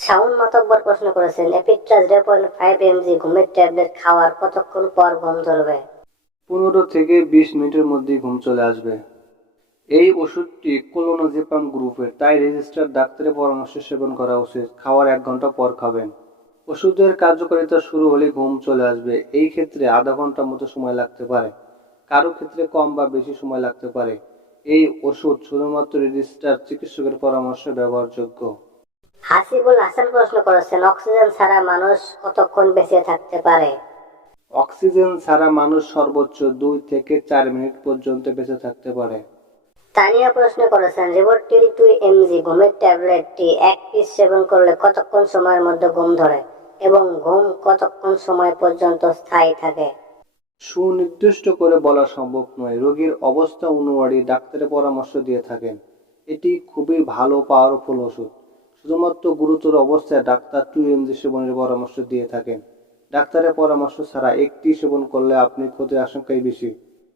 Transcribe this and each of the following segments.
শাওন মাতব্বর প্রশ্ন করেছেন, এপিট্রাস জিরো পয়েন্ট ফাইভ এমজি, ঘুমের ট্যাবলেট খাওয়ার কতক্ষণ পর ঘুম ধরবে পনেরো থেকে বিশ মিনিটের মধ্যেই ঘুম চলে আসবে। এই ওষুধটি কোলোনোজেপাম গ্রুপের, তাই রেজিস্টার ডাক্তারের পরামর্শ সেবন করা উচিত। খাওয়ার এক ঘণ্টা পর খাবেন। ওষুধের কার্যকারিতা শুরু হলে ঘুম চলে আসবে। এই ক্ষেত্রে আধা ঘণ্টার মতো সময় লাগতে পারে। কারও ক্ষেত্রে কম বা বেশি সময় লাগতে পারে। এই ওষুধ শুধুমাত্র রেজিস্টার চিকিৎসকের পরামর্শে ব্যবহারযোগ্য। হাসিবুল হাসান প্রশ্ন করেছেন অক্সিজেন ছাড়া মানুষ কতক্ষণ বেঁচে থাকতে পারে? অক্সিজেন ছাড়া মানুষ সর্বোচ্চ দুই থেকে চার মিনিট পর্যন্ত বেঁচে থাকতে পারে। তানিয়া প্রশ্ন করেছেন রিবোটিল টু এমজি ঘুমের ট্যাবলেটটি এক পিস সেবন করলে কতক্ষণ সময়ের মধ্যে ঘুম ধরে এবং ঘুম কতক্ষণ সময় পর্যন্ত স্থায়ী থাকে? সুনির্দিষ্ট করে বলা সম্ভব নয়। রোগীর অবস্থা অনুযায়ী ডাক্তারের পরামর্শ দিয়ে থাকেন। এটি খুবই ভালো পাওয়ারফুল ওষুধ। শুধুমাত্র গুরুতর অবস্থায় ডাক্তার টু এমজি সেবনের পরামর্শ দিয়ে থাকেন। ডাক্তারের পরামর্শ ছাড়া একটি সেবন করলে আপনি ক্ষতির আশঙ্কাই বেশি।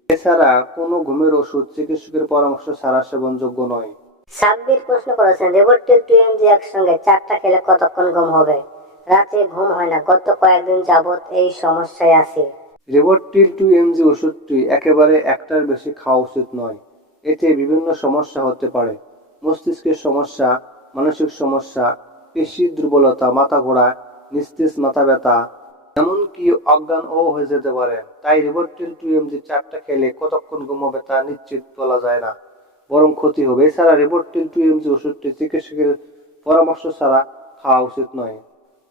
এছাড়া কোনো ঘুমের ওষুধ চিকিৎসকের পরামর্শ ছাড়া সেবনযোগ্য নয়। সাব্বির প্রশ্ন করেছেন রিবোটিল টু এমজি একসঙ্গে চারটা খেলে কতক্ষণ ঘুম হবে? রাতে ঘুম হয় না গত কয়েকদিন যাবত এই সমস্যায় আছি। রেবরটিল টু এমজি ওষুধটি একেবারে একটার বেশি খাওয়া উচিত নয়। এতে বিভিন্ন সমস্যা হতে পারে। মস্তিষ্কের সমস্যা মানসিক সমস্যা পেশির দুর্বলতা মাথা ঘোরা নিস্তেজ মাথা ব্যথা এমনকি অজ্ঞানও হয়ে যেতে পারে। তাই রিবরটিল টু এমজি চারটা খেলে কতক্ষণ ঘুমাবে তা নিশ্চিত বলা যায় না বরং ক্ষতি হবে। এছাড়া রিবরটিল টু এমজি ওষুধটি চিকিৎসকের পরামর্শ ছাড়া খাওয়া উচিত নয়।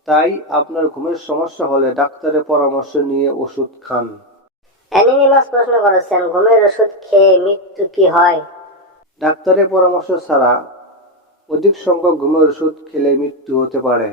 তাই আপনার ঘুমের সমস্যা হলে ডাক্তারের পরামর্শ নিয়ে ওষুধ খান। অ্যানিনিমাস প্রশ্ন করেছেন ঘুমের ওষুধ খেয়ে মৃত্যু কি হয়? ডাক্তারের পরামর্শ ছাড়া অধিক সংখ্যক ঘুমের ওষুধ খেলে মৃত্যু হতে পারে।